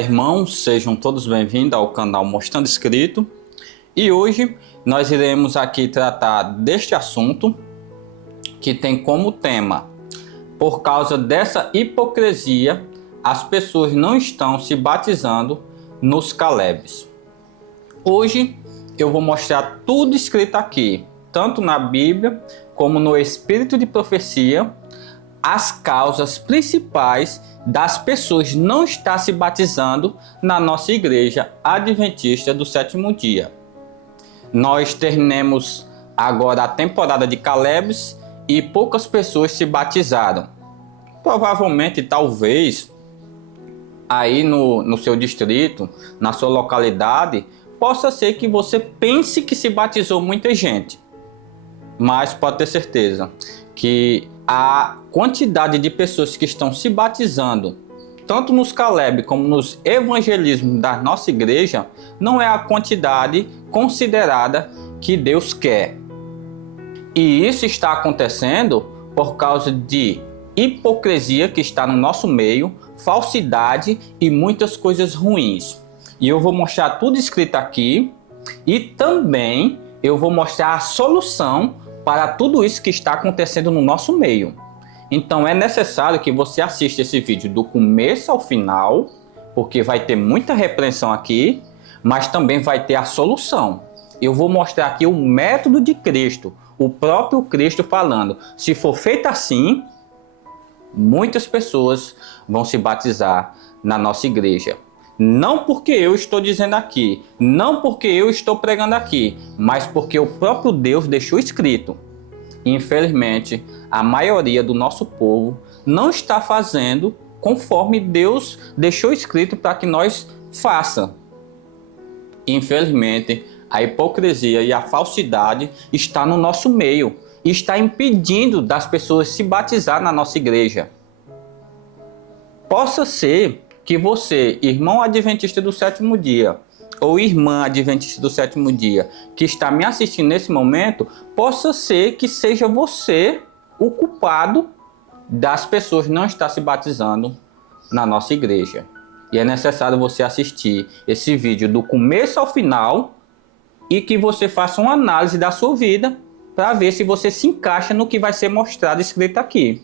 Olá, irmãos, sejam todos bem-vindos ao canal Mostrando Escrito. E hoje nós iremos aqui tratar deste assunto que tem como tema: por causa dessa hipocrisia, as pessoas não estão se batizando nos Calebes. Hoje eu vou mostrar tudo escrito aqui, tanto na Bíblia como no Espírito de Profecia, as causas principais das pessoas não estar se batizando na nossa igreja adventista do sétimo dia. Nós terminamos agora a temporada de Calebes e poucas pessoas se batizaram. Provavelmente, talvez, aí no seu distrito, na sua localidade, possa ser que você pense que se batizou muita gente. Mas pode ter certeza que a quantidade de pessoas que estão se batizando, tanto nos Caleb como nos evangelismos da nossa igreja, não é a quantidade considerada que Deus quer. E isso está acontecendo por causa de hipocrisia que está no nosso meio, falsidade e muitas coisas ruins. E eu vou mostrar tudo escrito aqui e também eu vou mostrar a solução para tudo isso que está acontecendo no nosso meio. Então é necessário que você assista esse vídeo do começo ao final, porque vai ter muita repreensão aqui, mas também vai ter a solução. Eu vou mostrar aqui o método de Cristo, o próprio Cristo falando: se for feito assim, muitas pessoas vão se batizar na nossa igreja. Não porque eu estou dizendo aqui, não porque eu estou pregando aqui, mas porque o próprio Deus deixou escrito. Infelizmente, a maioria do nosso povo não está fazendo conforme Deus deixou escrito para que nós façamos. Infelizmente, a hipocrisia e a falsidade está no nosso meio e está impedindo das pessoas se batizar na nossa igreja. Possa ser que você, irmão adventista do sétimo dia, ou irmã adventista do sétimo dia, que está me assistindo nesse momento, possa ser que seja você o culpado das pessoas não estar se batizando na nossa igreja. E é necessário você assistir esse vídeo do começo ao final e que você faça uma análise da sua vida para ver se você se encaixa no que vai ser mostrado escrito aqui.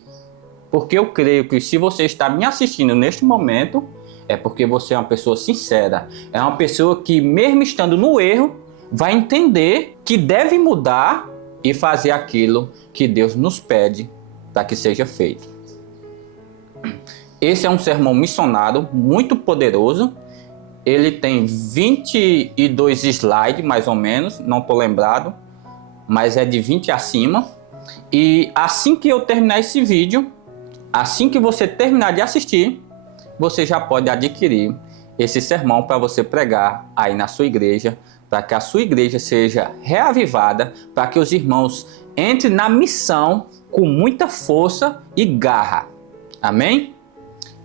Porque eu creio que se você está me assistindo neste momento, é porque você é uma pessoa sincera. É uma pessoa que, mesmo estando no erro, vai entender que deve mudar e fazer aquilo que Deus nos pede para que seja feito. Esse é um sermão missionário muito poderoso. Ele tem 22 slides, mais ou menos. Não estou lembrado, mas é de 20 acima. E assim que eu terminar esse vídeo, assim que você terminar de assistir, você já pode adquirir esse sermão para você pregar aí na sua igreja, para que a sua igreja seja reavivada, para que os irmãos entrem na missão com muita força e garra. Amém?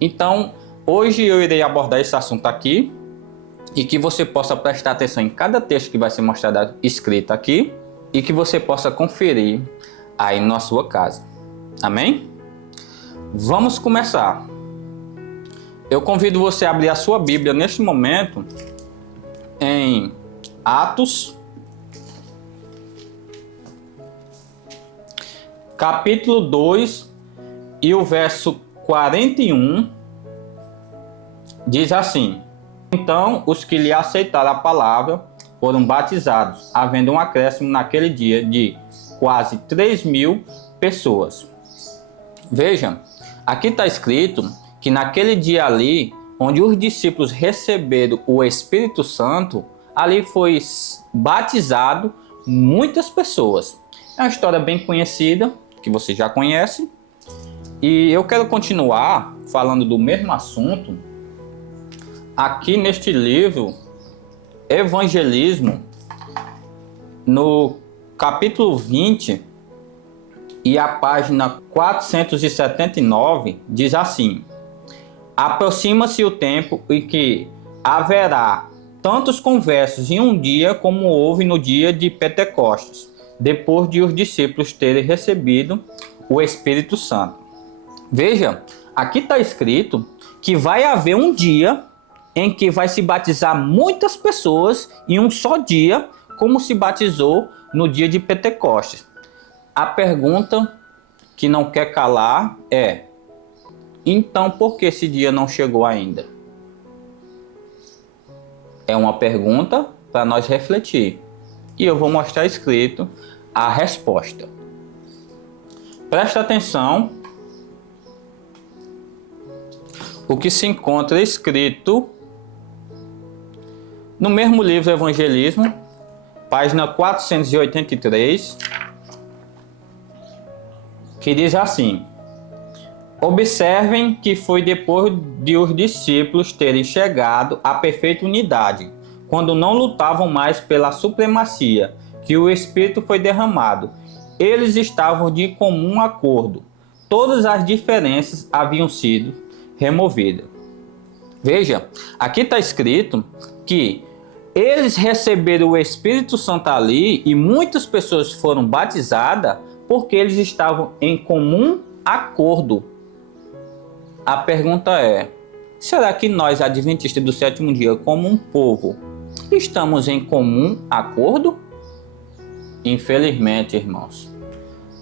Então, hoje eu irei abordar esse assunto aqui e que você possa prestar atenção em cada texto que vai ser mostrado escrito aqui e que você possa conferir aí na sua casa. Amém? Vamos começar. Eu convido você a abrir a sua Bíblia neste momento em Atos, capítulo 2 e o verso 41, diz assim: então os que lhe aceitaram a palavra foram batizados, havendo um acréscimo naquele dia de quase 3.000 pessoas. Veja, aqui está escrito que naquele dia ali, onde os discípulos receberam o Espírito Santo, ali foi batizado muitas pessoas. É uma história bem conhecida, que você já conhece. E eu quero continuar falando do mesmo assunto aqui neste livro, Evangelismo, no capítulo 20, e a página 479, diz assim: aproxima-se o tempo em que haverá tantos conversos em um dia como houve no dia de Pentecostes, depois de os discípulos terem recebido o Espírito Santo. Veja, aqui está escrito que vai haver um dia em que vai se batizar muitas pessoas em um só dia, como se batizou no dia de Pentecostes. A pergunta que não quer calar é: então por que esse dia não chegou ainda? É uma pergunta para nós refletir. E eu vou mostrar escrito a resposta. Presta atenção o que se encontra escrito no mesmo livro Evangelismo, página 483, que diz assim: observem que foi depois de os discípulos terem chegado à perfeita unidade, quando não lutavam mais pela supremacia, que o Espírito foi derramado. Eles estavam de comum acordo. Todas as diferenças haviam sido removidas. Veja, aqui está escrito que eles receberam o Espírito Santo ali e muitas pessoas foram batizadas porque eles estavam em comum acordo. A pergunta é: será que nós, adventistas do sétimo dia, como um povo, estamos em comum acordo? Infelizmente, irmãos,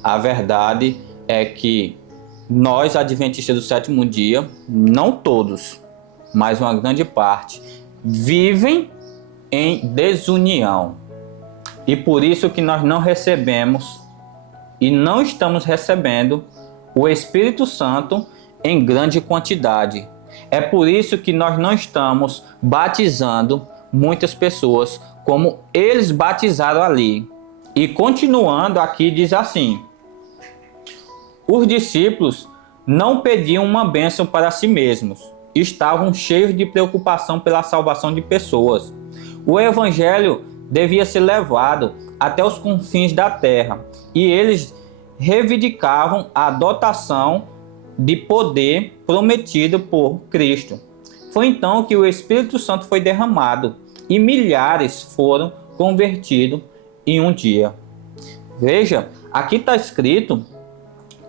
a verdade é que nós, adventistas do sétimo dia, não todos, mas uma grande parte, vivem em desunião. E por isso que nós não recebemos e não estamos recebendo o Espírito Santo em grande quantidade. É por isso que nós não estamos batizando muitas pessoas como eles batizaram ali. E continuando aqui diz assim: os discípulos não pediam uma bênção para si mesmos, estavam cheios de preocupação pela salvação de pessoas. O evangelho devia ser levado até os confins da terra e eles reivindicavam a dotação de poder prometido por Cristo. Foi então que o Espírito Santo foi derramado e milhares foram convertidos em um dia. Veja, aqui está escrito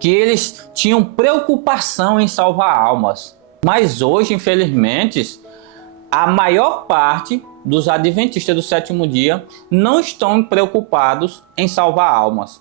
que eles tinham preocupação em salvar almas. Mas hoje, infelizmente, a maior parte dos adventistas do sétimo dia não estão preocupados em salvar almas.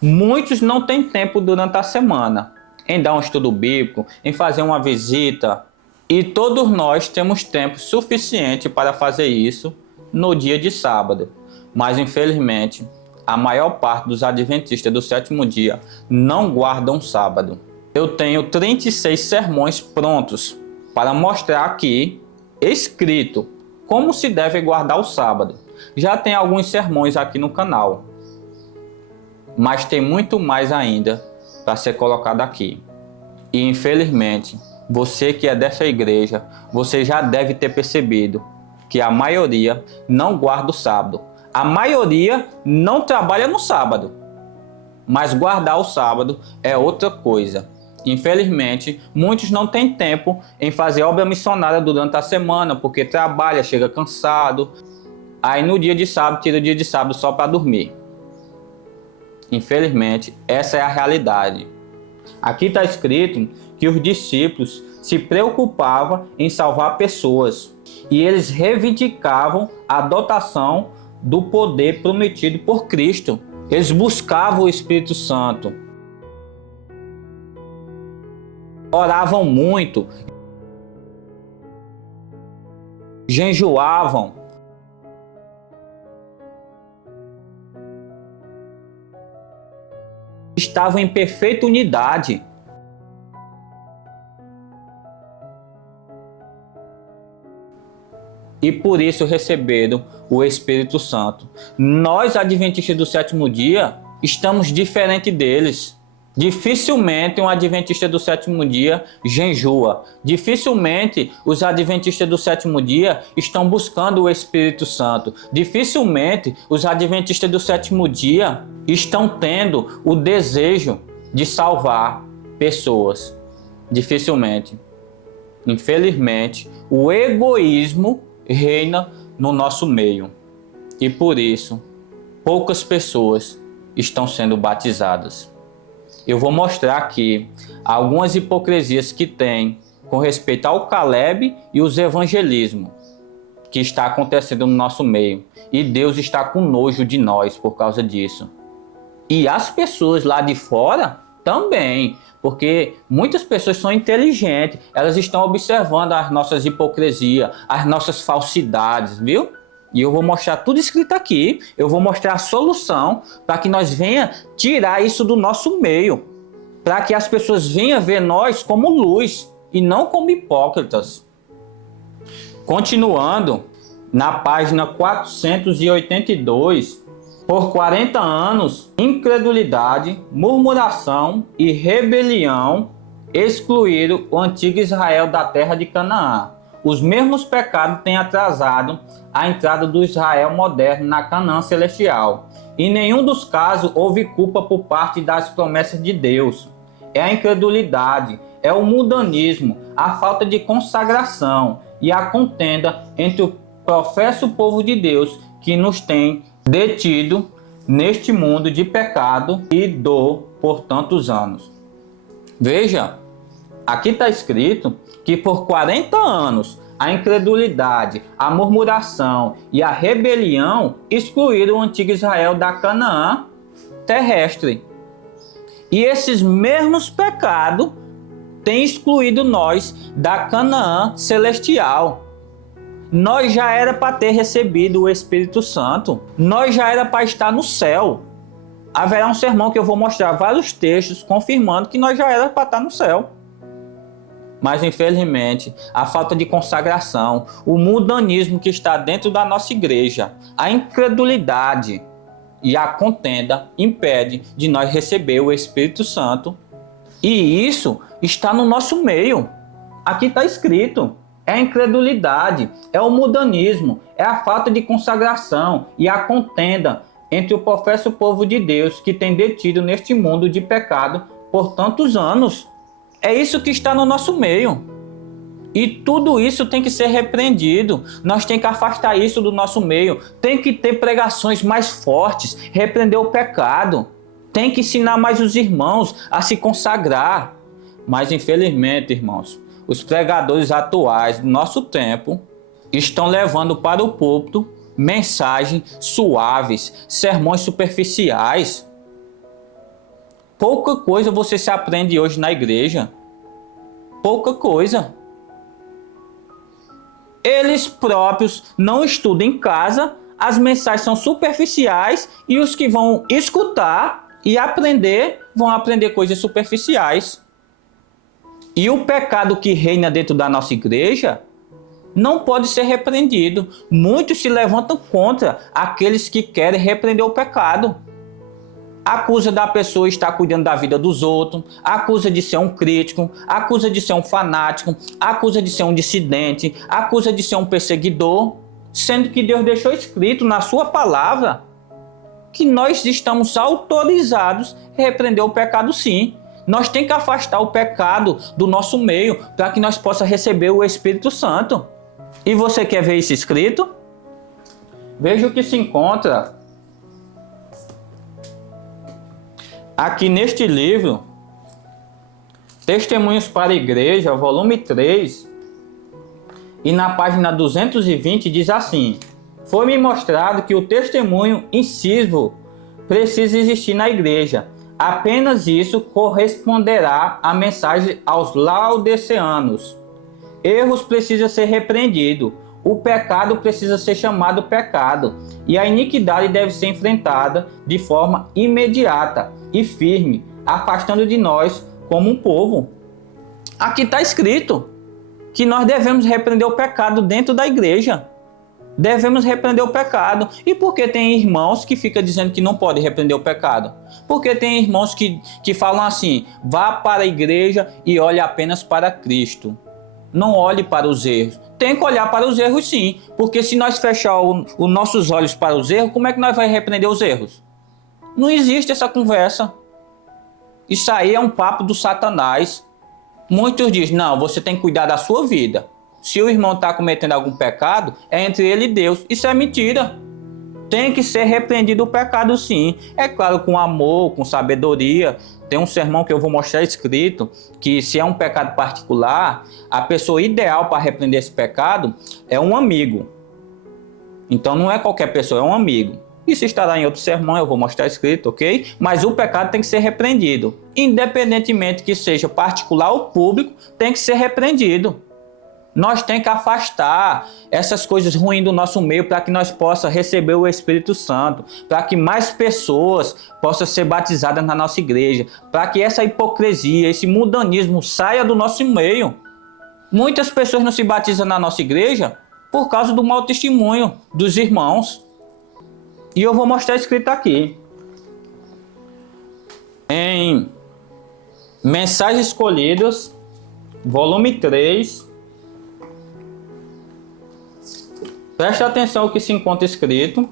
Muitos não têm tempo durante a semana em dar um estudo bíblico, em fazer uma visita. E todos nós temos tempo suficiente para fazer isso no dia de sábado. Mas infelizmente, a maior parte dos adventistas do sétimo dia não guardam sábado. Eu tenho 36 sermões prontos para mostrar aqui, escrito, como se deve guardar o sábado. Já tem alguns sermões aqui no canal, mas tem muito mais ainda para ser colocado aqui. E infelizmente, você que é dessa igreja, você já deve ter percebido que a maioria não guarda o sábado. A maioria não trabalha no sábado, mas guardar o sábado é outra coisa. Infelizmente, muitos não têm tempo em fazer obra missionária durante a semana, porque trabalha, chega cansado, aí no dia de sábado, tira o dia de sábado só para dormir. Infelizmente, essa é a realidade. Aqui está escrito que os discípulos se preocupavam em salvar pessoas e eles reivindicavam a dotação do poder prometido por Cristo. Eles buscavam o Espírito Santo, oravam muito, jejuavam, estavam em perfeita unidade. E por isso receberam o Espírito Santo. Nós, adventistas do sétimo dia, estamos diferente deles. Dificilmente um adventista do sétimo dia jejua. Dificilmente os adventistas do sétimo dia estão buscando o Espírito Santo. Dificilmente os adventistas do sétimo dia estão tendo o desejo de salvar pessoas. Dificilmente. Infelizmente, o egoísmo reina no nosso meio. E por isso, poucas pessoas estão sendo batizadas. Eu vou mostrar aqui algumas hipocrisias que tem com respeito ao Caleb e os evangelismos que está acontecendo no nosso meio. E Deus está com nojo de nós por causa disso. E as pessoas lá de fora também, porque muitas pessoas são inteligentes, elas estão observando as nossas hipocrisias, as nossas falsidades, viu? E eu vou mostrar tudo escrito aqui, eu vou mostrar a solução para que nós venha tirar isso do nosso meio, para que as pessoas venham ver nós como luz e não como hipócritas. Continuando, na página 482, por 40 anos, incredulidade, murmuração e rebelião excluíram o antigo Israel da terra de Canaã. Os mesmos pecados têm atrasado a entrada do Israel moderno na Canaã celestial. Em nenhum dos casos houve culpa por parte das promessas de Deus. É a incredulidade, é o mundanismo, a falta de consagração e a contenda entre o professo povo de Deus que nos tem detido neste mundo de pecado e dor por tantos anos. Veja, aqui está escrito que por 40 anos a incredulidade, a murmuração e a rebelião excluíram o antigo Israel da Canaã terrestre. E esses mesmos pecados têm excluído nós da Canaã celestial. Nós já era para ter recebido o Espírito Santo. Nós já era para estar no céu. Haverá um sermão que eu vou mostrar vários textos confirmando que nós já era para estar no céu. Mas infelizmente, a falta de consagração, o mundanismo que está dentro da nossa igreja, a incredulidade e a contenda impede de nós receber o Espírito Santo. E isso está no nosso meio. Aqui está escrito. É a incredulidade, é o mundanismo, é a falta de consagração e a contenda entre o professo povo de Deus que tem detido neste mundo de pecado por tantos anos. É isso que está no nosso meio. E tudo isso tem que ser repreendido. Nós temos que afastar isso do nosso meio. Tem que ter pregações mais fortes, repreender o pecado. Tem que ensinar mais os irmãos a se consagrar. Mas infelizmente, irmãos, os pregadores atuais do nosso tempo estão levando para o púlpito mensagens suaves, sermões superficiais. Pouca coisa você se aprende hoje na igreja. Pouca coisa. Eles próprios não estudam em casa, as mensagens são superficiais e os que vão escutar e aprender, vão aprender coisas superficiais. E o pecado que reina dentro da nossa igreja não pode ser repreendido. Muitos se levantam contra aqueles que querem repreender o pecado. Acusa da pessoa estar cuidando da vida dos outros, acusa de ser um crítico, acusa de ser um fanático, acusa de ser um dissidente, acusa de ser um perseguidor, sendo que Deus deixou escrito na sua palavra que nós estamos autorizados a repreender o pecado sim. Nós temos que afastar o pecado do nosso meio para que nós possamos receber o Espírito Santo. E você quer ver isso escrito? Veja o que se encontra aqui neste livro, Testemunhos para a Igreja, volume 3, e na página 220 diz assim: foi-me mostrado que o testemunho incisivo precisa existir na igreja. Apenas isso corresponderá à mensagem aos laodiceanos. Erros precisam ser repreendidos, o pecado precisa ser chamado pecado, e a iniquidade deve ser enfrentada de forma imediata e firme, afastando de nós como um povo. Aqui está escrito que nós devemos repreender o pecado dentro da igreja. Devemos repreender o pecado. E por que tem irmãos que ficam dizendo que não pode repreender o pecado? Porque tem irmãos que falam assim: vá para a igreja e olhe apenas para Cristo. Não olhe para os erros. Tem que olhar para os erros sim. Porque se nós fecharmos os nossos olhos para os erros, como é que nós vamos repreender os erros? Não existe essa conversa. Isso aí é um papo do Satanás. Muitos dizem: não, você tem que cuidar da sua vida. Se o irmão está cometendo algum pecado, é entre ele e Deus. Isso é mentira. Tem que ser repreendido o pecado, sim. É claro, com amor, com sabedoria. Tem um sermão que eu vou mostrar escrito que, se é um pecado particular, a pessoa ideal para repreender esse pecado é um amigo. Então não é qualquer pessoa, é um amigo. Isso estará em outro sermão, eu vou mostrar escrito, ok? Mas o pecado tem que ser repreendido. Independentemente que seja particular ou público, tem que ser repreendido. Nós temos que afastar essas coisas ruins do nosso meio para que nós possamos receber o Espírito Santo, para que mais pessoas possam ser batizadas na nossa igreja, para que essa hipocrisia, esse mundanismo saia do nosso meio. Muitas pessoas não se batizam na nossa igreja por causa do mau testemunho dos irmãos. E eu vou mostrar escrito aqui. Em Mensagens Escolhidas, volume 3. Preste atenção ao que se encontra escrito.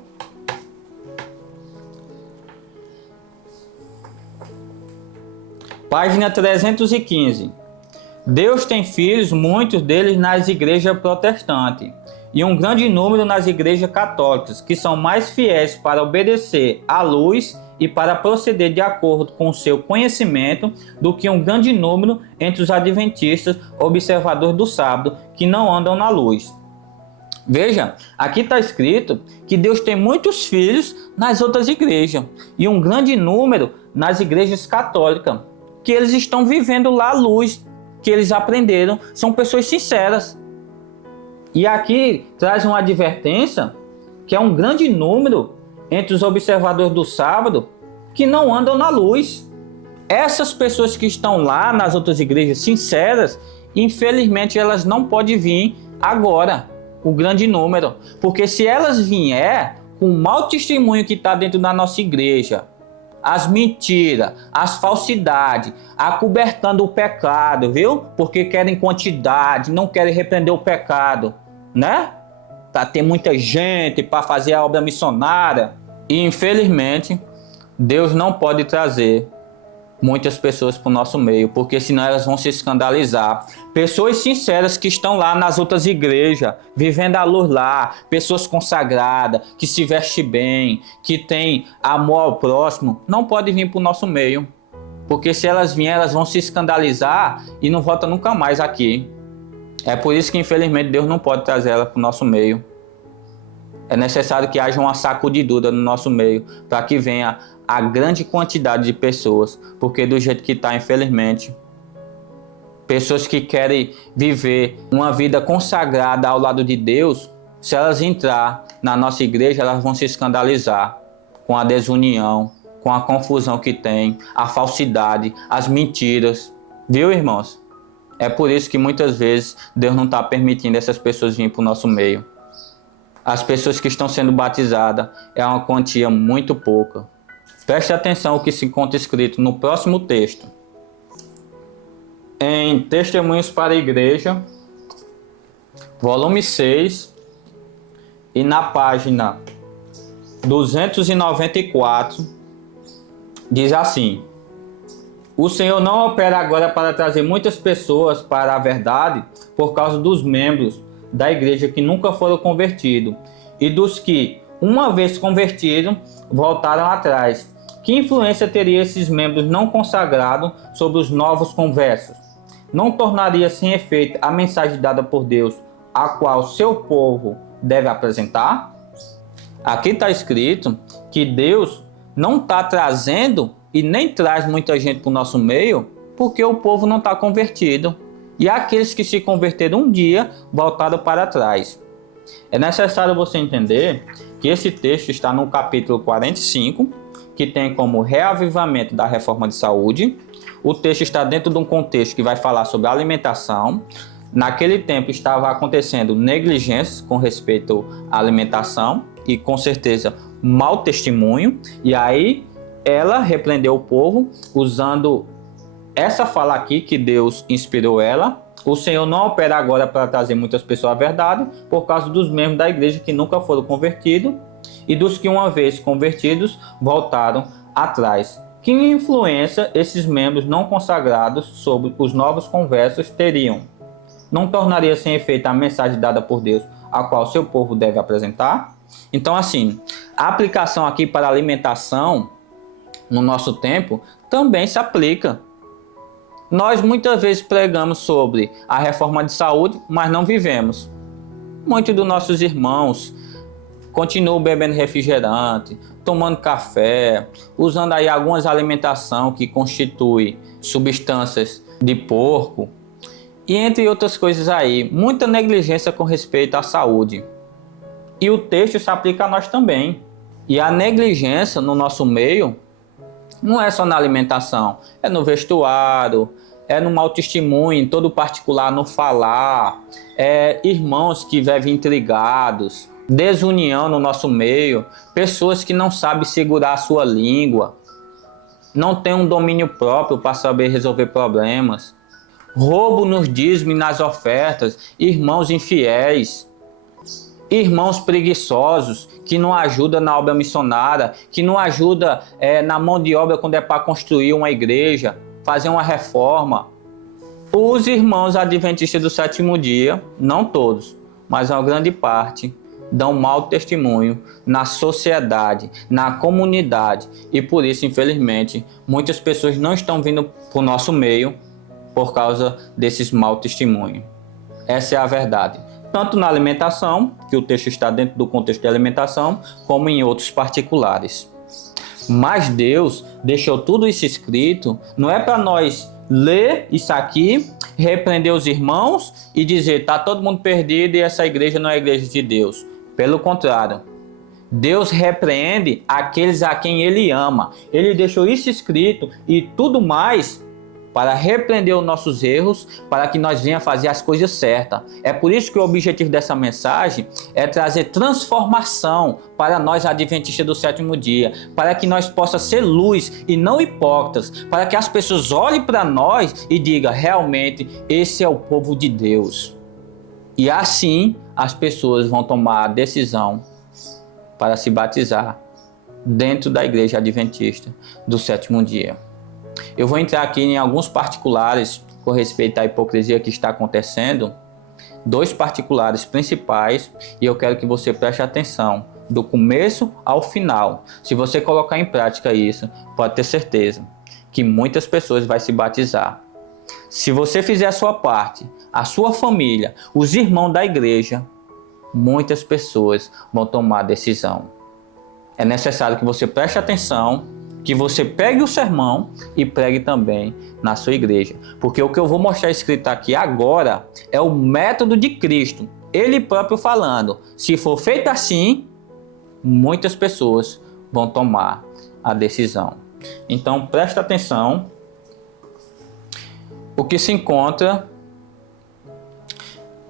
Página 315. Deus tem filhos, muitos deles nas igrejas protestantes, e um grande número nas igrejas católicas, que são mais fiéis para obedecer à luz e para proceder de acordo com o seu conhecimento do que um grande número entre os adventistas, observadores do sábado, que não andam na luz. Veja, aqui está escrito que Deus tem muitos filhos nas outras igrejas e um grande número nas igrejas católicas, que eles estão vivendo lá a luz que eles aprenderam, são pessoas sinceras. E aqui traz uma advertência que é um grande número entre os observadores do sábado que não andam na luz. Essas pessoas que estão lá nas outras igrejas sinceras, infelizmente elas não podem vir agora, o grande número, porque se elas vier com o mau testemunho que está dentro da nossa igreja, as mentiras, as falsidades, acobertando o pecado, viu? Porque querem quantidade, não querem repreender o pecado, né? Para ter muita gente, para fazer a obra missionária. E infelizmente, Deus não pode trazer muitas pessoas para o nosso meio, porque senão elas vão se escandalizar. Pessoas sinceras que estão lá nas outras igrejas, vivendo a luz lá, pessoas consagradas, que se vestem bem, que têm amor ao próximo, não podem vir para o nosso meio, porque se elas vierem, elas vão se escandalizar e não voltam nunca mais aqui. É por isso que infelizmente Deus não pode trazer ela para o nosso meio. É necessário que haja uma sacudidura no nosso meio, para que venha a grande quantidade de pessoas, porque do jeito que está, infelizmente, pessoas que querem viver uma vida consagrada ao lado de Deus, se elas entrar na nossa igreja, elas vão se escandalizar com a desunião, com a confusão que tem, a falsidade, as mentiras. Viu, irmãos? É por isso que muitas vezes Deus não está permitindo essas pessoas virem para o nosso meio. As pessoas que estão sendo batizadas é uma quantia muito pouca. Preste atenção ao que se encontra escrito no próximo texto. Em Testemunhos para a Igreja, volume 6, e na página 294, diz assim: o Senhor não opera agora para trazer muitas pessoas para a verdade por causa dos membros da igreja que nunca foram convertidos e dos que, uma vez convertidos, voltaram atrás. Que influência teria esses membros não consagrados sobre os novos conversos? Não tornaria sem efeito a mensagem dada por Deus, a qual seu povo deve apresentar? Aqui está escrito que Deus não está trazendo e nem traz muita gente para o nosso meio porque o povo não está convertido. E aqueles que se converteram um dia voltaram para trás. É necessário você entender que esse texto está no capítulo 45, que tem como reavivamento da reforma de saúde. O texto está dentro de um contexto que vai falar sobre alimentação. Naquele tempo estava acontecendo negligências com respeito à alimentação e com certeza mau testemunho. E aí ela repreendeu o povo usando essa fala aqui que Deus inspirou ela. O Senhor não opera agora para trazer muitas pessoas à verdade por causa dos membros da igreja que nunca foram convertidos e dos que uma vez convertidos voltaram atrás. Que influência esses membros não consagrados sobre os novos conversos teriam? Não tornaria sem efeito a mensagem dada por Deus, a qual seu povo deve apresentar? Então, assim, A aplicação aqui para alimentação, no nosso tempo, também se aplica. Nós muitas vezes pregamos sobre a reforma de saúde, mas não vivemos. Muitos dos nossos irmãos continuam bebendo refrigerante, tomando café, usando aí algumas alimentações que constituem substâncias de porco, e entre outras coisas aí, muita negligência com respeito à saúde. E o texto se aplica a nós também. E a negligência no nosso meio não é só na alimentação, é no vestuário, é no mau testemunho, em todo particular, no falar, irmãos que vivem intrigados, desunião no nosso meio, pessoas que não sabem segurar a sua língua, não têm um domínio próprio para saber resolver problemas, roubo nos dízimos e nas ofertas, irmãos infiéis, irmãos preguiçosos, que não ajudam na obra missionária, que não ajudam na mão de obra quando é para construir uma igreja, fazer uma reforma. Os irmãos adventistas do sétimo dia, não todos, mas uma grande parte, dão mau testemunho na sociedade, na comunidade, e por isso, infelizmente, muitas pessoas não estão vindo para o nosso meio por causa desses mau testemunhos. Essa é a verdade. Tanto na alimentação, que o texto está dentro do contexto de alimentação, como em outros particulares. Mas Deus deixou tudo isso escrito, não é para nós ler isso aqui, repreender os irmãos e dizer, está todo mundo perdido e essa igreja não é a igreja de Deus. Pelo contrário, Deus repreende aqueles a quem Ele ama. Ele deixou isso escrito e tudo mais para repreender os nossos erros, para que nós venhamos fazer as coisas certas. É por isso que o objetivo dessa mensagem é trazer transformação para nós adventistas do sétimo dia, para que nós possamos ser luz e não hipócritas, para que as pessoas olhem para nós e digam, realmente, esse é o povo de Deus. E assim as pessoas vão tomar a decisão para se batizar dentro da igreja adventista do sétimo dia. Eu vou entrar aqui em alguns particulares com respeito à hipocrisia que está acontecendo, dois particulares principais, e eu quero que você preste atenção do começo ao final. Se você colocar em prática isso, pode ter certeza que muitas pessoas vão se batizar. Se você fizer a sua parte, a sua família, os irmãos da igreja, muitas pessoas vão tomar a decisão. É necessário que você preste atenção, que você pegue o sermão e pregue também na sua igreja. Porque o que eu vou mostrar escrito aqui agora é o método de Cristo. Ele próprio falando, se for feito assim, muitas pessoas vão tomar a decisão. Então presta atenção. O que se encontra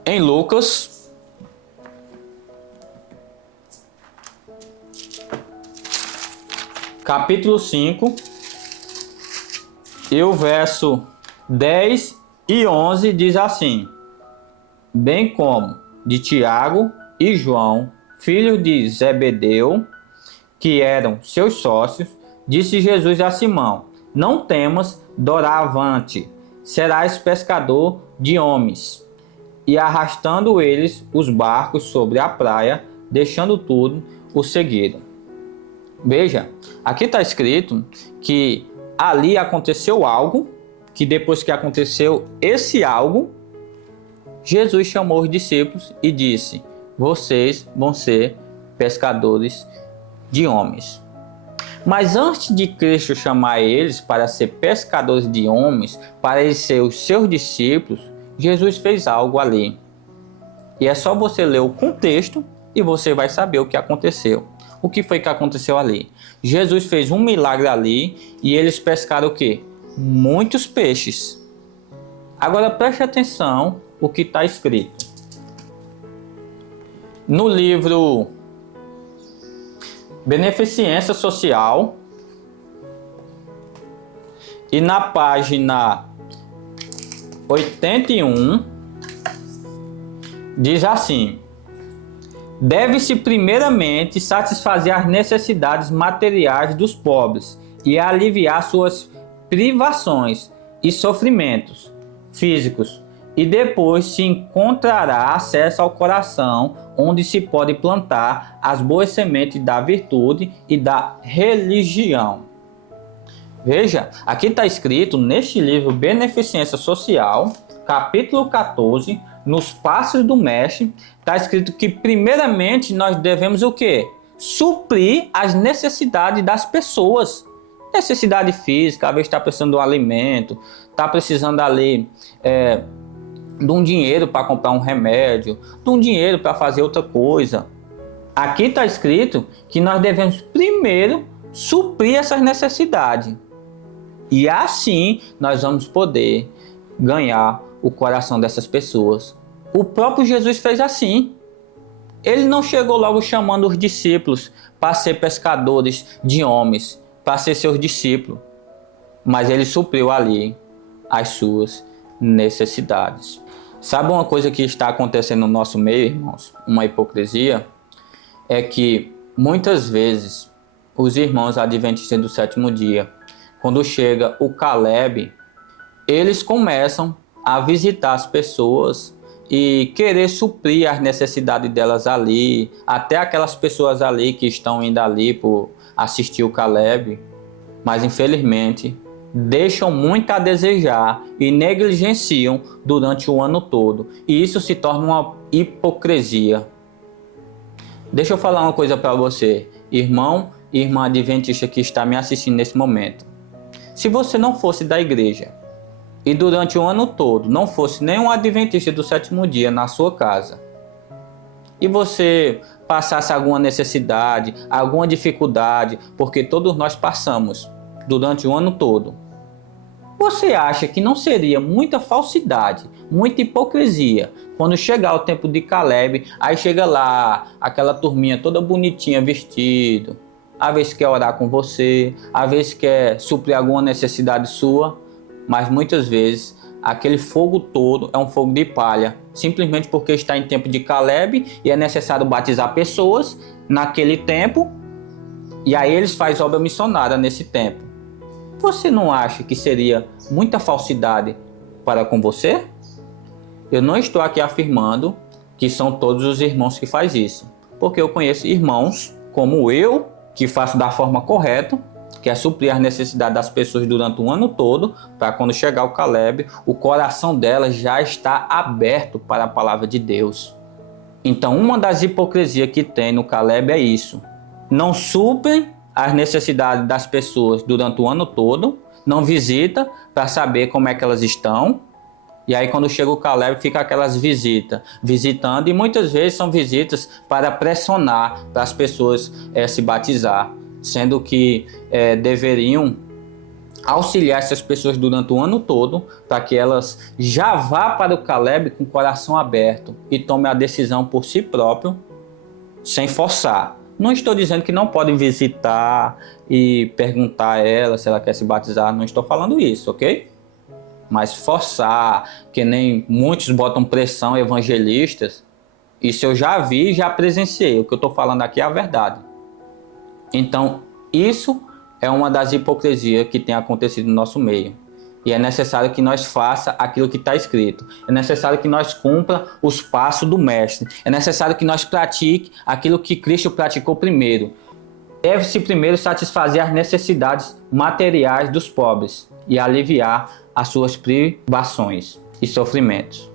em Lucas capítulo 5, e o verso 10 e 11 diz assim: bem como de Tiago e João, filhos de Zebedeu, que eram seus sócios, disse Jesus a Simão: não temas, doravante, serás pescador de homens. E arrastando eles os barcos sobre a praia, deixando tudo, o seguiram. Veja, aqui está escrito que ali aconteceu algo, que depois que aconteceu esse algo, Jesus chamou os discípulos e disse: vocês vão ser pescadores de homens. Mas antes de Cristo chamar eles para ser pescadores de homens, para eles serem os seus discípulos, Jesus fez algo ali. E é só você ler o contexto e você vai saber o que aconteceu. O que foi que aconteceu ali? Jesus fez um milagre ali e eles pescaram o quê? Muitos peixes. Agora preste atenção o que está escrito. No livro Beneficência Social e na página 81 diz assim: deve-se primeiramente satisfazer as necessidades materiais dos pobres e aliviar suas privações e sofrimentos físicos, e depois se encontrará acesso ao coração onde se pode plantar as boas sementes da virtude e da religião. Veja, aqui está escrito neste livro Beneficência Social, capítulo 14, nos Passos do Mestre, está escrito que primeiramente nós devemos o quê? Suprir as necessidades das pessoas. Necessidade física, às vezes está precisando de um alimento, está precisando ali de um dinheiro para comprar um remédio, de um dinheiro para fazer outra coisa. Aqui está escrito que nós devemos primeiro suprir essas necessidades. E assim nós vamos poder ganhar o coração dessas pessoas. O próprio Jesus fez assim. Ele não chegou logo chamando os discípulos para ser pescadores de homens, para ser seus discípulos. Mas ele supriu ali as suas necessidades. Sabe uma coisa que está acontecendo no nosso meio, irmãos? Uma hipocrisia? É que muitas vezes os irmãos adventistas do sétimo dia, quando chega o Caleb, eles começam a visitar as pessoas e querer suprir as necessidades delas ali, até aquelas pessoas ali que estão indo ali por assistir o Caleb, mas infelizmente deixam muito a desejar e negligenciam durante o ano todo, e isso se torna uma hipocrisia. Deixa eu falar uma coisa para você, irmão e irmã adventista que está me assistindo nesse momento. Se você não fosse da igreja e durante o ano todo não fosse nenhum adventista do sétimo dia na sua casa, e você passasse alguma necessidade, alguma dificuldade, porque todos nós passamos durante o ano todo, você acha que não seria muita falsidade, muita hipocrisia, quando chegar o tempo de Caleb, aí chega lá, aquela turminha toda bonitinha, vestido, às vezes quer orar com você, às vezes quer suprir alguma necessidade sua, mas muitas vezes aquele fogo todo é um fogo de palha, simplesmente porque está em tempo de Caleb e é necessário batizar pessoas naquele tempo, e aí eles fazem obra missionária nesse tempo. Você não acha que seria muita falsidade para com você? Eu não estou aqui afirmando que são todos os irmãos que fazem isso, porque eu conheço irmãos como eu, que faço da forma correta, que é suprir as necessidades das pessoas durante o ano todo, para quando chegar o Caleb, o coração delas já está aberto para a palavra de Deus. Então, uma das hipocrisias que tem no Caleb é isso. Não suprem as necessidades das pessoas durante o ano todo, não visita para saber como é que elas estão, e aí quando chega o Caleb fica aquelas visitas, visitando, e muitas vezes são visitas para pressionar para as pessoas se batizar, sendo que deveriam auxiliar essas pessoas durante o ano todo, para que elas já vá para o Caleb com o coração aberto e tome a decisão por si próprio, sem forçar. Não estou dizendo que não podem visitar e perguntar a ela se ela quer se batizar, não estou falando isso, ok? Mas forçar, que nem muitos botam pressão evangelistas, isso eu já vi e já presenciei, o que eu estou falando aqui é a verdade. Então, isso é uma das hipocrisias que tem acontecido no nosso meio. E é necessário que nós faça aquilo que está escrito. É necessário que nós cumpra os passos do Mestre. É necessário que nós pratique aquilo que Cristo praticou primeiro. Deve-se primeiro satisfazer as necessidades materiais dos pobres e aliviar as suas privações e sofrimentos.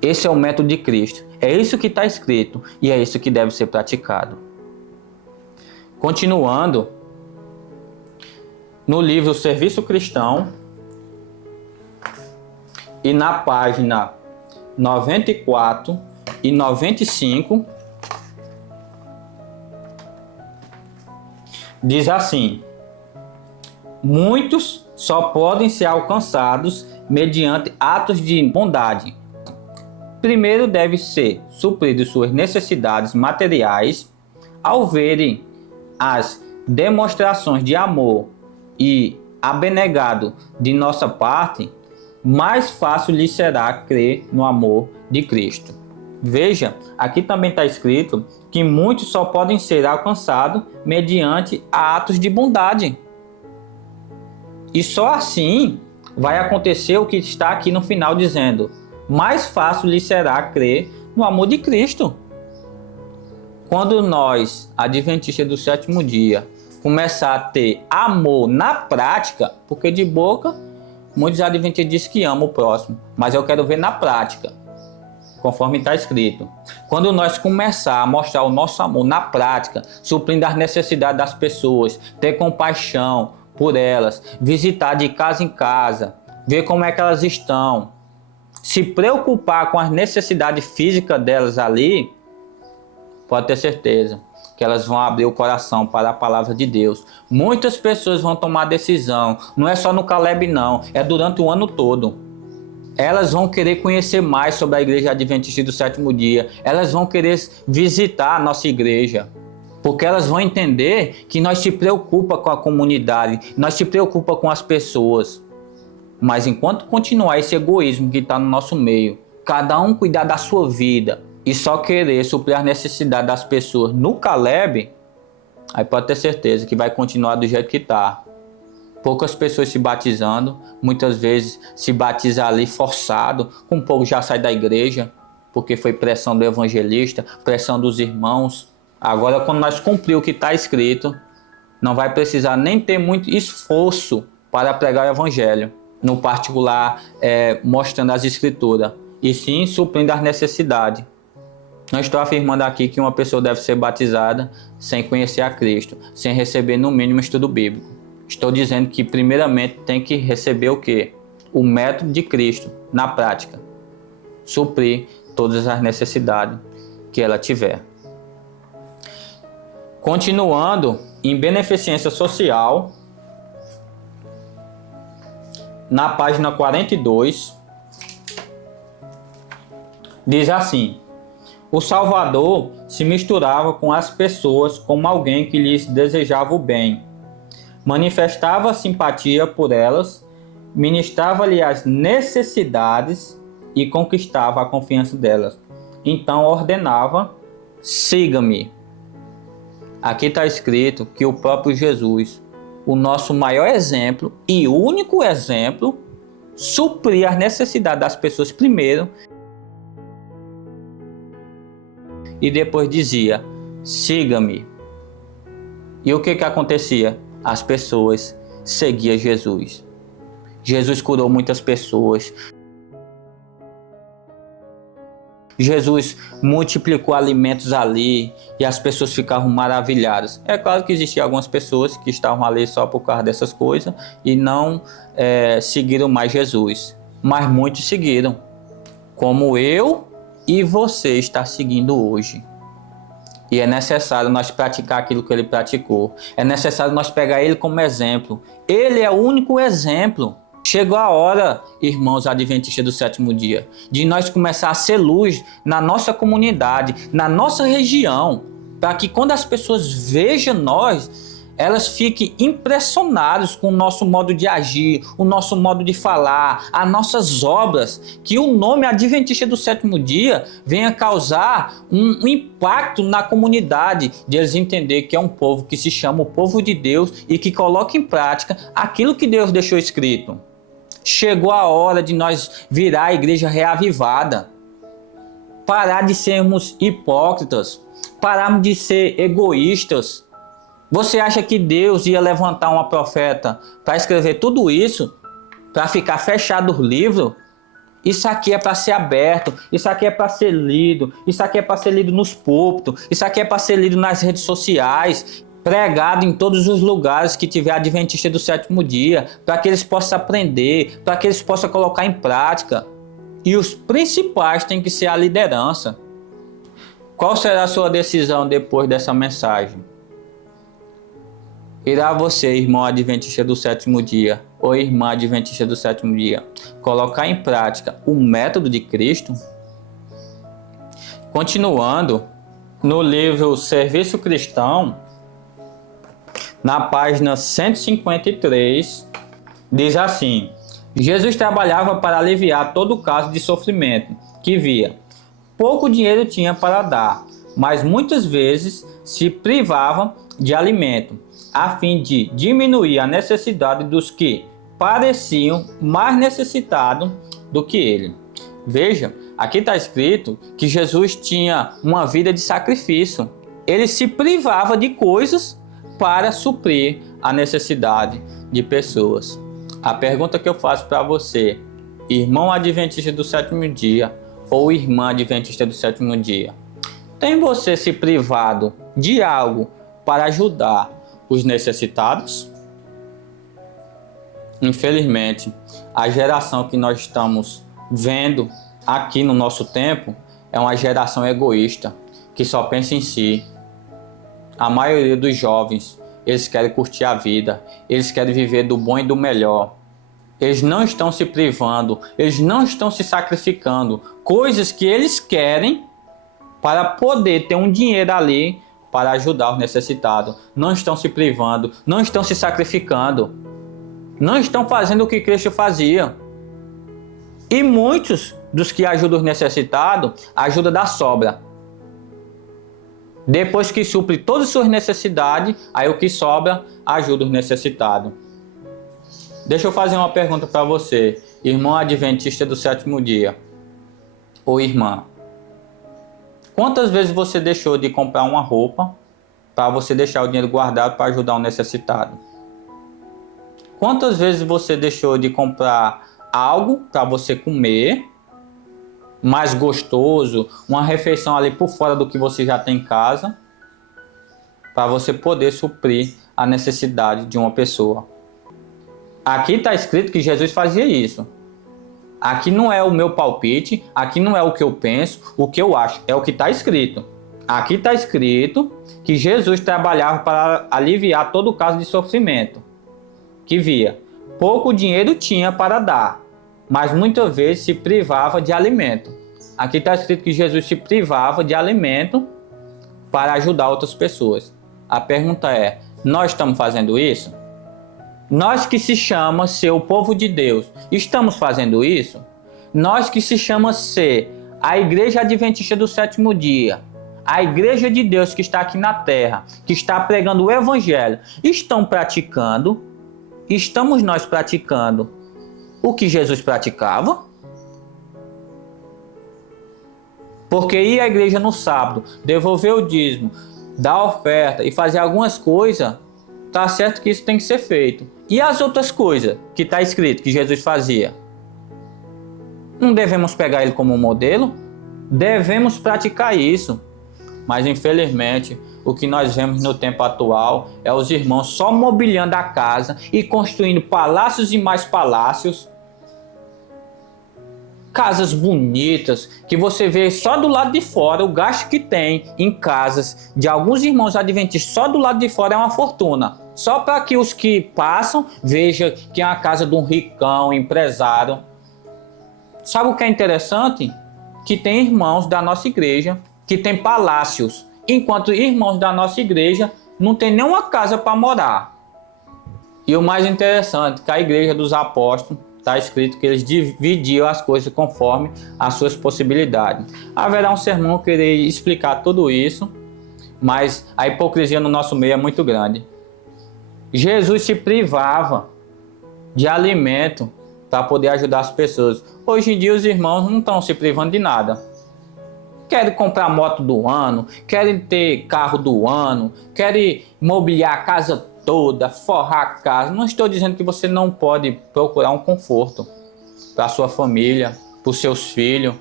Esse é o método de Cristo. É isso que está escrito e é isso que deve ser praticado. Continuando, no livro Serviço Cristão, e na página 94 e 95, diz assim: muitos só podem ser alcançados mediante atos de bondade. Primeiro deve ser suprido suas necessidades materiais. Ao verem as demonstrações de amor e abnegado de nossa parte, mais fácil lhe será crer no amor de Cristo. Veja, aqui também está escrito que muitos só podem ser alcançados mediante atos de bondade. E só assim vai acontecer o que está aqui no final dizendo: mais fácil lhe será crer no amor de Cristo. quando nós, adventistas do sétimo dia, começar a ter amor na prática, porque de boca, muitos adventistas dizem que amam o próximo, mas eu quero ver na prática, conforme está escrito. Quando nós começar a mostrar o nosso amor na prática, suprindo as necessidades das pessoas, ter compaixão por elas, visitar de casa em casa, ver como é que elas estão, se preocupar com as necessidades físicas delas ali, pode ter certeza que elas vão abrir o coração para a palavra de Deus. Muitas pessoas vão tomar decisão, não é só no Caleb não, é durante o ano todo. Elas vão querer conhecer mais sobre a igreja adventista do sétimo dia, elas vão querer visitar a nossa igreja, porque elas vão entender que nós se preocupa com a comunidade, nós se preocupa com as pessoas. Mas enquanto continuar esse egoísmo que está no nosso meio, cada um cuidar da sua vida e só querer suprir as necessidades das pessoas no Caleb, aí pode ter certeza que vai continuar do jeito que está. Poucas pessoas se batizando, muitas vezes se batiza ali forçado, um pouco já sai da igreja, porque foi pressão do evangelista, pressão dos irmãos. Agora, quando nós cumprir o que está escrito, não vai precisar nem ter muito esforço para pregar o evangelho, no particular, mostrando as escrituras, e sim suprindo as necessidades. Não estou afirmando aqui que uma pessoa deve ser batizada sem conhecer a Cristo, sem receber no mínimo estudo bíblico. Estou dizendo que primeiramente tem que receber o quê? O método de Cristo, na prática. Suprir todas as necessidades que ela tiver. Continuando, em beneficência social, na página 42, diz assim: o Salvador se misturava com as pessoas como alguém que lhes desejava o bem, manifestava simpatia por elas, ministrava-lhe as necessidades e conquistava a confiança delas. Então ordenava: siga-me. Aqui está escrito que o próprio Jesus, o nosso maior exemplo e único exemplo, supria as necessidades das pessoas primeiro e depois dizia: siga-me. E o que acontecia? As pessoas seguiam Jesus. Jesus curou muitas pessoas. Jesus multiplicou alimentos ali e as pessoas ficavam maravilhadas. É claro que existiam algumas pessoas que estavam ali só por causa dessas coisas e não seguiram mais Jesus. Mas muitos seguiram, como eu e você está seguindo hoje. E é necessário nós praticar aquilo que ele praticou. É necessário nós pegar ele como exemplo. Ele é o único exemplo. Chegou a hora, irmãos adventistas do sétimo dia, de nós começar a ser luz na nossa comunidade, na nossa região, para que quando as pessoas vejam nós, elas fiquem impressionadas com o nosso modo de agir, o nosso modo de falar, as nossas obras, que o nome adventista do sétimo dia venha causar um impacto na comunidade, de eles entender que é um povo que se chama o povo de Deus e que coloca em prática aquilo que Deus deixou escrito. Chegou a hora de nós virar a igreja reavivada, parar de sermos hipócritas, pararmos de ser egoístas. Você acha que Deus ia levantar uma profeta para escrever tudo isso, para ficar fechado o livro? Isso aqui é para ser aberto, isso aqui é para ser lido, isso aqui é para ser lido nos púlpitos, isso aqui é para ser lido nas redes sociais, pregado em todos os lugares que tiver adventista do sétimo dia, para que eles possam aprender, para que eles possam colocar em prática. E os principais têm que ser a liderança. Qual será a sua decisão depois dessa mensagem? Irá você, irmão adventista do sétimo dia, ou irmã adventista do sétimo dia, colocar em prática o método de Cristo? Continuando, no livro Serviço Cristão, na página 153, diz assim: Jesus trabalhava para aliviar todo caso de sofrimento que via. Pouco dinheiro tinha para dar, mas muitas vezes se privava de alimento, a fim de diminuir a necessidade dos que pareciam mais necessitados do que ele. Veja, aqui está escrito que Jesus tinha uma vida de sacrifício. ele se privava de coisas para suprir a necessidade de pessoas. A pergunta que eu faço para você, irmão adventista do sétimo dia ou irmã adventista do sétimo dia, tem você se privado de algo para ajudar os necessitados? Infelizmente, a geração que nós estamos vendo aqui no nosso tempo é uma geração egoísta, que só pensa em si. A maioria dos jovens, eles querem curtir a vida, eles querem viver do bom e do melhor. Eles não estão se privando, eles não estão se sacrificando, coisas que eles querem para poder ter um dinheiro ali para ajudar os necessitados. Não estão se privando, não estão se sacrificando, não estão fazendo o que Cristo fazia. E muitos dos que ajudam os necessitados, ajudam da sobra. Depois que supre todas as suas necessidades, aí o que sobra ajuda os necessitados. Deixa eu fazer uma pergunta para você, irmão adventista do sétimo dia, ou irmã. Quantas vezes você deixou de comprar uma roupa para você deixar o dinheiro guardado para ajudar um necessitado? Quantas vezes você deixou de comprar algo para você comer, mais gostoso, uma refeição ali por fora do que você já tem em casa, para você poder suprir a necessidade de uma pessoa? Aqui está escrito que Jesus fazia isso. Aqui não é o meu palpite, aqui não é o que eu penso, o que eu acho, é o que está escrito. Aqui está escrito que Jesus trabalhava para aliviar todo o caso de sofrimento que via. Pouco dinheiro tinha para dar, mas muitas vezes se privava de alimento. Aqui está escrito que Jesus se privava de alimento para ajudar outras pessoas. A pergunta é, nós estamos fazendo isso? Nós que se chama ser o povo de Deus, estamos fazendo isso? Nós que se chama ser a Igreja Adventista do Sétimo Dia, a Igreja de Deus que está aqui na terra, que está pregando o Evangelho, estão praticando? Estamos nós praticando o que Jesus praticava? Porque ir à igreja no sábado, devolver o dízimo, dar oferta e fazer algumas coisas, tá certo que isso tem que ser feito. E as outras coisas que está escrito que Jesus fazia? Não devemos pegar ele como modelo? Devemos praticar isso. Mas infelizmente, o que nós vemos no tempo atual é os irmãos só mobiliando a casa e construindo palácios e mais palácios. Casas bonitas, que você vê só do lado de fora, o gasto que tem em casas de alguns irmãos adventistas, só do lado de fora é uma fortuna. Só para que os que passam vejam que é uma casa de um ricão, empresário. Sabe o que é interessante? Que tem irmãos da nossa igreja que tem palácios, enquanto irmãos da nossa igreja não tem nenhuma casa para morar. E o mais interessante, que a igreja dos apóstolos, está escrito que eles dividiam as coisas conforme as suas possibilidades. Haverá um sermão que irei explicar tudo isso, mas a hipocrisia no nosso meio é muito grande. Jesus se privava de alimento para poder ajudar as pessoas. Hoje em dia os irmãos não estão se privando de nada. Querem comprar moto do ano, querem ter carro do ano, querem mobiliar a casa toda, forrar a casa. Não estou dizendo que você não pode procurar um conforto para a sua família, para os seus filhos.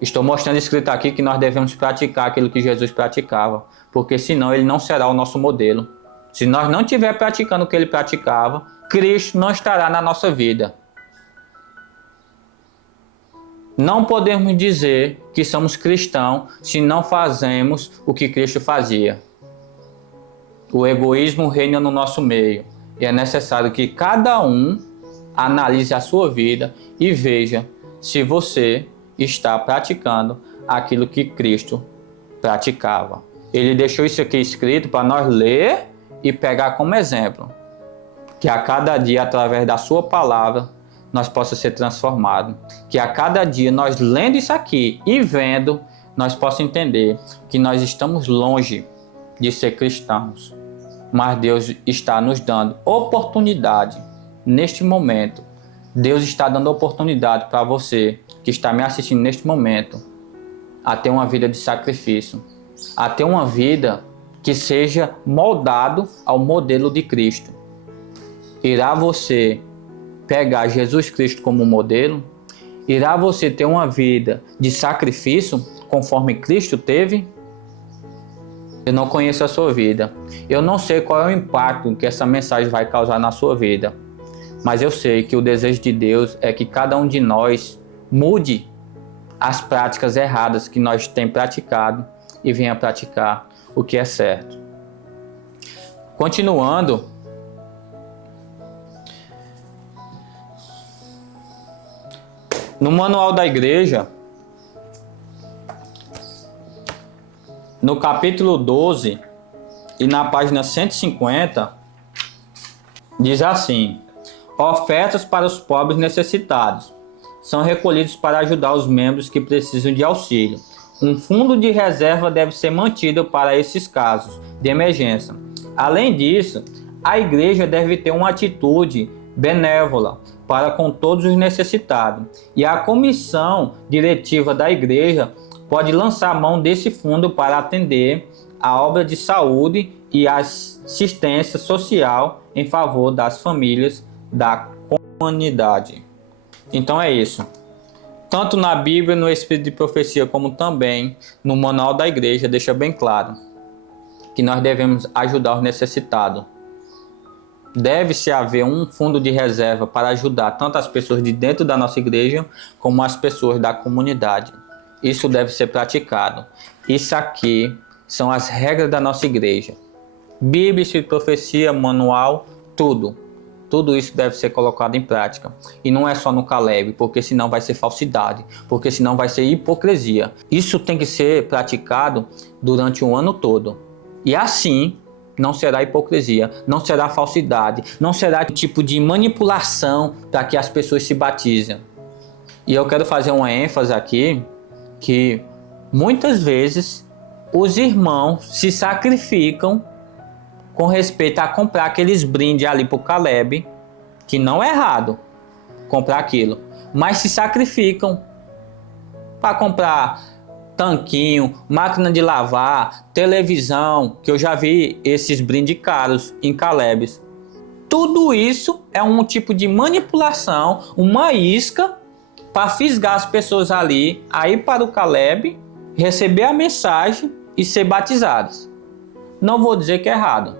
Estou mostrando escrito aqui que nós devemos praticar aquilo que Jesus praticava, porque senão ele não será o nosso modelo. Se nós não estiver praticando o que ele praticava, Cristo não estará na nossa vida. Não podemos dizer que somos cristãos se não fazemos o que Cristo fazia. O egoísmo reina no nosso meio e é necessário que cada um analise a sua vida e veja se você está praticando aquilo que Cristo praticava. Ele deixou isso aqui escrito para nós ler e pegar como exemplo. Que a cada dia, através da sua palavra, nós possamos ser transformados. Que a cada dia, nós lendo isso aqui e vendo, nós possamos entender que nós estamos longe de ser cristãos. Mas Deus está nos dando oportunidade neste momento. Deus está dando oportunidade para você que está me assistindo neste momento a ter uma vida de sacrifício. a ter uma vida que seja moldado ao modelo de Cristo. Irá você pegar Jesus Cristo como modelo? Irá você ter uma vida de sacrifício conforme Cristo teve? Eu não conheço a sua vida. Eu não sei qual é o impacto que essa mensagem vai causar na sua vida. Mas eu sei que o desejo de Deus é que cada um de nós mude as práticas erradas que nós temos praticado e venha praticar o que é certo. Continuando, no manual da igreja, no capítulo 12 e na página 150, diz assim: ofertas para os pobres necessitados são recolhidos para ajudar os membros que precisam de auxílio. Um fundo de reserva deve ser mantido para esses casos de emergência. Além disso, a igreja deve ter uma atitude benévola para com todos os necessitados, e a comissão diretiva da igreja pode lançar mão desse fundo para atender a obra de saúde e assistência social em favor das famílias da comunidade. Então é isso. Tanto na Bíblia, no Espírito de Profecia, como também no Manual da Igreja, deixa bem claro que nós devemos ajudar os necessitados. Deve-se haver um fundo de reserva para ajudar tanto as pessoas de dentro da nossa igreja, como as pessoas da comunidade. Isso deve ser praticado. Isso aqui são as regras da nossa igreja. Bíblia, Espírito de Profecia, Manual, tudo. Tudo isso deve ser colocado em prática. E não é só no Caleb, porque senão vai ser falsidade, porque senão vai ser hipocrisia. Isso tem que ser praticado durante o ano todo. E assim não será hipocrisia, não será falsidade, não será tipo de manipulação para que as pessoas se batizem. E eu quero fazer uma ênfase aqui, que muitas vezes os irmãos se sacrificam com respeito a comprar aqueles brindes ali para o Caleb, que não é errado comprar aquilo, mas se sacrificam para comprar tanquinho, máquina de lavar, televisão, que eu já vi esses brindes caros em Calebs. Tudo isso é um tipo de manipulação, uma isca para fisgar as pessoas ali a ir para o Caleb, receber a mensagem e ser batizadas. Não vou dizer que é errado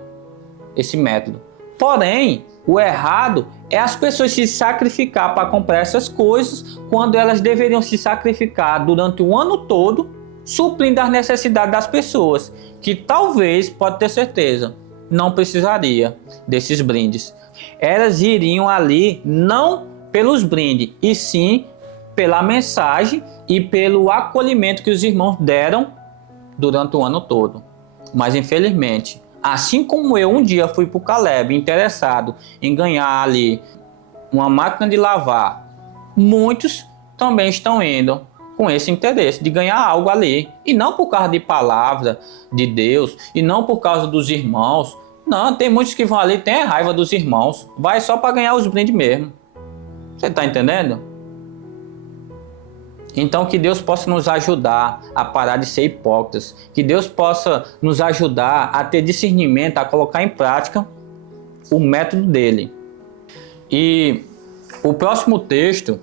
esse método. Porém, o errado é as pessoas se sacrificar para comprar essas coisas, quando elas deveriam se sacrificar durante o ano todo, suprindo as necessidades das pessoas, que talvez, pode ter certeza, não precisaria desses brindes. Elas iriam ali não pelos brindes, e sim pela mensagem e pelo acolhimento que os irmãos deram durante o ano todo. Mas infelizmente, assim como eu um dia fui para o Caleb interessado em ganhar ali uma máquina de lavar, muitos também estão indo com esse interesse de ganhar algo ali. E não por causa de palavra de Deus, e não por causa dos irmãos. Não, tem muitos que vão ali e têm raiva dos irmãos. Vai só para ganhar os brindes mesmo. Você está entendendo? Então que Deus possa nos ajudar a parar de ser hipócritas. Que Deus possa nos ajudar a ter discernimento, a colocar em prática o método dele. E o próximo texto,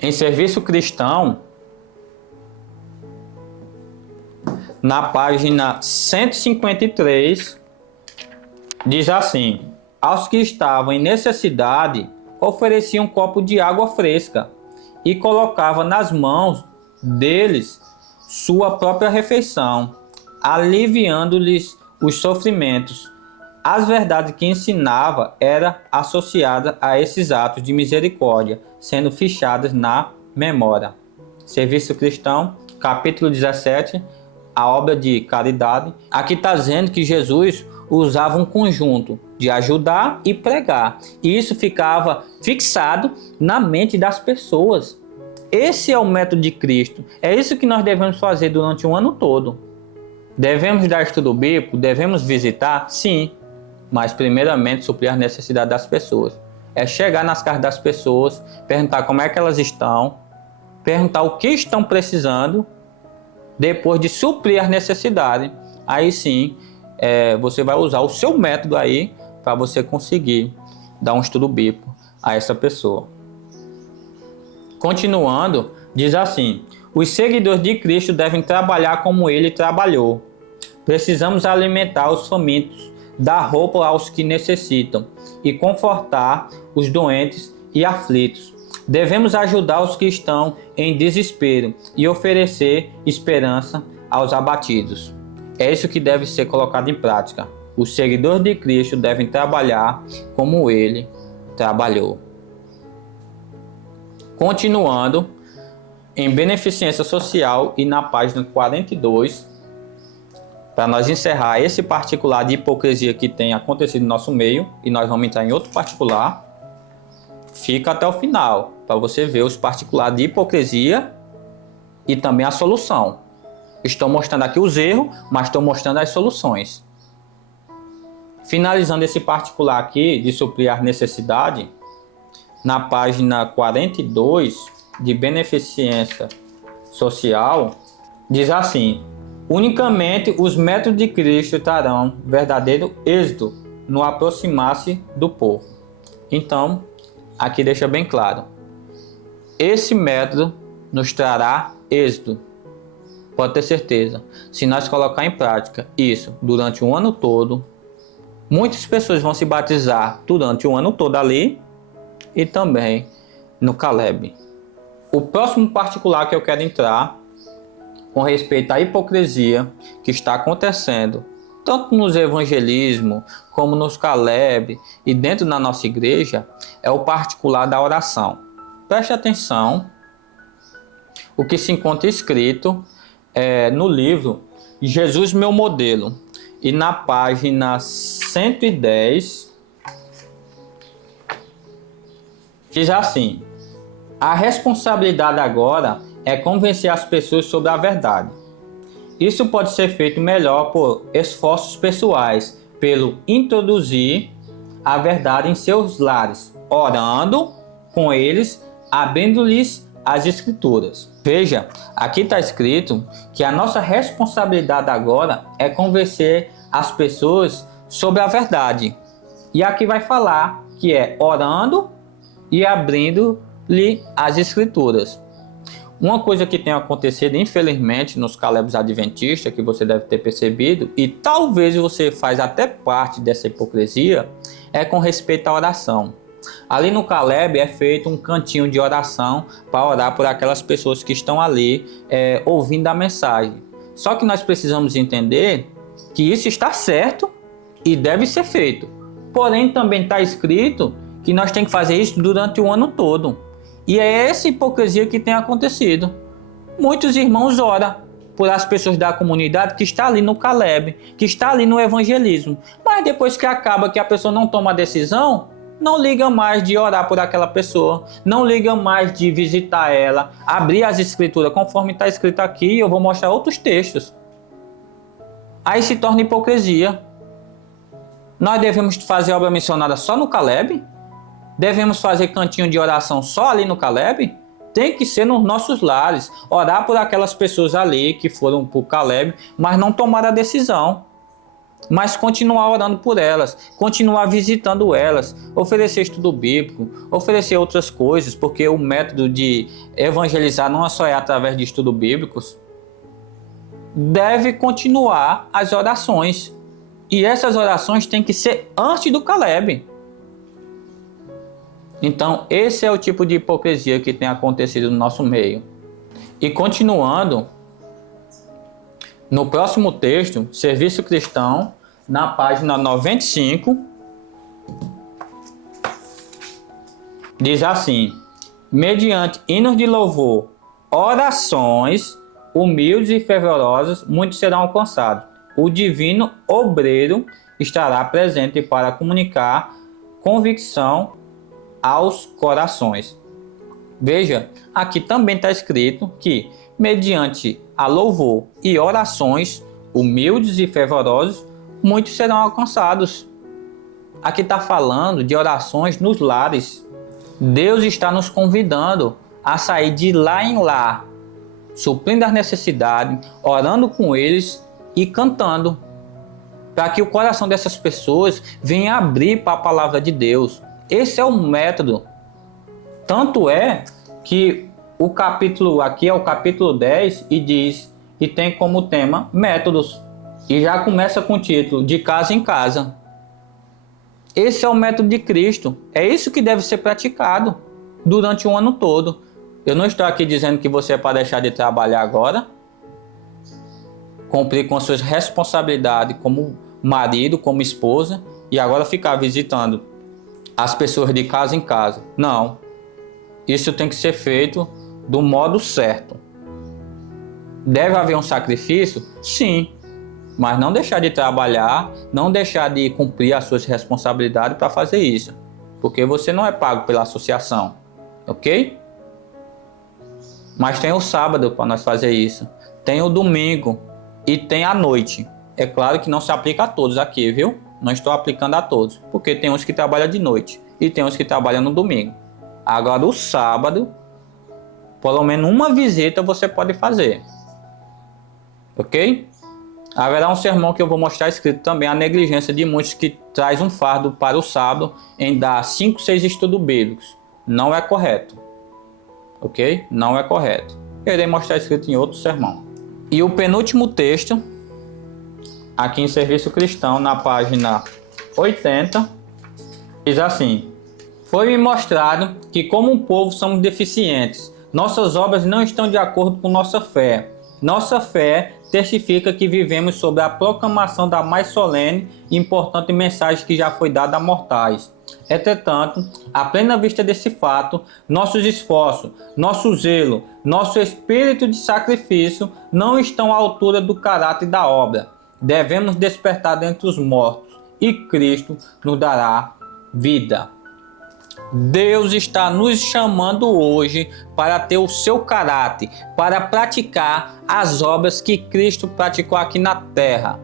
em Serviço Cristão, na página 153, diz assim: aos que estavam em necessidade, oferecia um copo de água fresca e colocava nas mãos deles sua própria refeição, aliviando-lhes os sofrimentos. As verdades que ensinava eram associadas a esses atos de misericórdia, sendo fichadas na memória. Serviço Cristão, capítulo 17, a obra de caridade. Aqui está dizendo que Jesus usava um conjunto de ajudar e pregar. E isso ficava fixado na mente das pessoas. Esse é o método de Cristo. É isso que nós devemos fazer durante o ano todo. Devemos dar estudo bíblico? Devemos visitar? Sim. Mas primeiramente suprir as necessidades das pessoas. É chegar nas casas das pessoas, perguntar como é que elas estão, perguntar o que estão precisando depois de suprir as necessidades, aí sim você vai usar o seu método aí para você conseguir dar um estudo bíblico a essa pessoa. Continuando, diz assim: os seguidores de Cristo devem trabalhar como ele trabalhou. Precisamos alimentar os famintos, dar roupa aos que necessitam e confortar os doentes e aflitos. Devemos ajudar os que estão em desespero e oferecer esperança aos abatidos. É isso que deve ser colocado em prática. Os seguidores de Cristo devem trabalhar como ele trabalhou. Continuando, em beneficência social e na página 42, para nós encerrar esse particular de hipocrisia que tem acontecido no nosso meio, e nós vamos entrar em outro particular, fica até o final, para você ver os particulares de hipocrisia e também a solução. Estou mostrando aqui os erros, mas estou mostrando as soluções. Finalizando esse particular aqui de suprir a necessidade, na página 42 de beneficência social, diz assim: unicamente os métodos de Cristo trarão verdadeiro êxito no aproximar-se do povo. Então, aqui deixa bem claro, esse método nos trará êxito. Pode ter certeza, se nós colocar em prática isso durante o ano todo, muitas pessoas vão se batizar durante o ano todo ali e também no Caleb. O próximo particular que eu quero entrar com respeito à hipocrisia que está acontecendo tanto nos evangelismos como nos Caleb e dentro da nossa igreja é o particular da oração. Preste atenção o que se encontra escrito no livro Jesus Meu Modelo, e na página 110 diz assim: a responsabilidade agora é convencer as pessoas sobre a verdade. Isso pode ser feito melhor por esforços pessoais, pelo introduzir a verdade em seus lares, orando com eles, abrindo-lhes as escrituras. Veja, aqui está escrito que a nossa responsabilidade agora é convencer as pessoas sobre a verdade. E aqui vai falar que é orando e abrindo-lhe as escrituras. Uma coisa que tem acontecido, infelizmente, nos Calebs adventistas, que você deve ter percebido, e talvez você faz até parte dessa hipocrisia, é com respeito à oração. Ali no Caleb é feito um cantinho de oração para orar por aquelas pessoas que estão ali ouvindo a mensagem. Só que nós precisamos entender que isso está certo e deve ser feito. Porém, também está escrito que nós temos que fazer isso durante o ano todo. E é essa hipocrisia que tem acontecido. Muitos irmãos oram por as pessoas da comunidade que está ali no Caleb, que está ali no evangelismo. Mas depois que acaba, que a pessoa não toma a decisão, não liga mais de orar por aquela pessoa, não liga mais de visitar ela, abrir as escrituras, conforme está escrito aqui, eu vou mostrar outros textos. Aí se torna hipocrisia. Nós devemos fazer obra missionária só no Caleb? Devemos fazer cantinho de oração só ali no Caleb? Tem que ser nos nossos lares, orar por aquelas pessoas ali que foram para o Caleb, mas não tomaram a decisão. Mas continuar orando por elas, continuar visitando elas, oferecer estudo bíblico, oferecer outras coisas, porque o método de evangelizar não é só através de estudos bíblicos. Deve continuar as orações. E essas orações têm que ser antes do Caleb. Então, esse é o tipo de hipocrisia que tem acontecido no nosso meio. E continuando, no próximo texto, Serviço Cristão, na página 95, diz assim: mediante hinos de louvor, orações humildes e fervorosas, muitos serão alcançados. O divino obreiro estará presente para comunicar convicção aos corações. Veja, aqui também está escrito que, mediante a louvor e orações humildes e fervorosos, muitos serão alcançados. Aqui está falando de orações nos lares. Deus está nos convidando a sair de lá em lá suprindo as necessidades, orando com eles e cantando, para que o coração dessas pessoas venha abrir para a palavra de Deus. Esse é o método. Tanto é que o capítulo aqui é o capítulo 10 e diz, e tem como tema métodos. E já começa com o título de casa em casa. Esse é o método de Cristo. É isso que deve ser praticado durante o ano todo. Eu não estou aqui dizendo que você é para deixar de trabalhar agora, cumprir com as suas responsabilidades como marido, como esposa, e agora ficar visitando as pessoas de casa em casa. Não. Isso tem que ser feito do modo certo. Deve haver um sacrifício? Sim. Mas não deixar de trabalhar, não deixar de cumprir as suas responsabilidades para fazer isso. Porque você não é pago pela associação. Ok? Mas tem o sábado para nós fazer isso. Tem o domingo e tem a noite. É claro que não se aplica a todos aqui, viu? Não estou aplicando a todos. Porque tem uns que trabalham de noite e tem uns que trabalham no domingo. Agora o sábado, pelo menos uma visita você pode fazer. Ok? Haverá um sermão que eu vou mostrar escrito também a negligência de muitos que traz um fardo para o sábado em dar 5, 6 estudos bíblicos. Não é correto. Ok? Não é correto. Eu irei mostrar escrito em outro sermão. E o penúltimo texto, aqui em Serviço Cristão, na página 80, diz assim: foi-me mostrado que como um povo somos deficientes. Nossas obras não estão de acordo com nossa fé. Nossa fé testifica que vivemos sob a proclamação da mais solene e importante mensagem que já foi dada a mortais. Entretanto, à plena vista desse fato, nossos esforços, nosso zelo, nosso espírito de sacrifício não estão à altura do caráter da obra. Devemos despertar dentre os mortos e Cristo nos dará vida. Deus está nos chamando hoje para ter o seu caráter, para praticar as obras que Cristo praticou aqui na terra.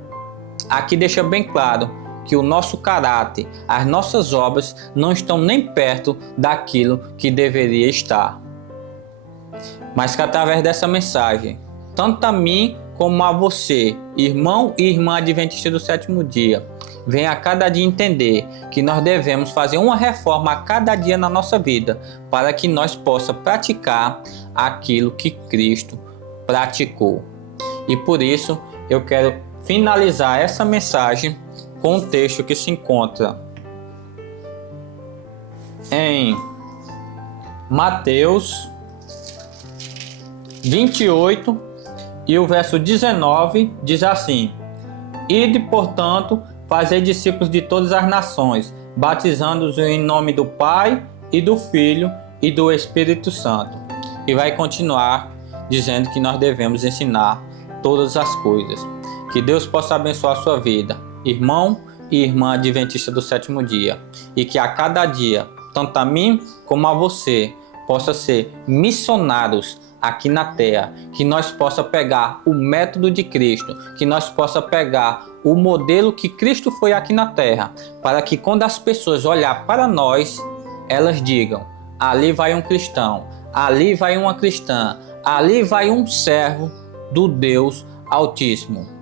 Aqui deixa bem claro que o nosso caráter, as nossas obras não estão nem perto daquilo que deveria estar. Mas que através dessa mensagem, tanto a mim como a você, irmão e irmã adventista do sétimo dia, venha a cada dia entender que nós devemos fazer uma reforma a cada dia na nossa vida para que nós possamos praticar aquilo que Cristo praticou. E por isso eu quero finalizar essa mensagem com um texto que se encontra em Mateus 28 e o verso 19 diz assim: ide, portanto, fazei discípulos de todas as nações, batizando-os em nome do Pai e do Filho e do Espírito Santo. E vai continuar dizendo que nós devemos ensinar todas as coisas. Que Deus possa abençoar a sua vida, irmão e irmã adventista do sétimo dia. E que a cada dia, tanto a mim como a você, possa ser missionários aqui na terra, que nós possa pegar o método de Cristo, que nós possa pegar o modelo que Cristo foi aqui na terra, para que quando as pessoas olhar para nós, elas digam: ali vai um cristão, ali vai uma cristã, ali vai um servo do Deus Altíssimo.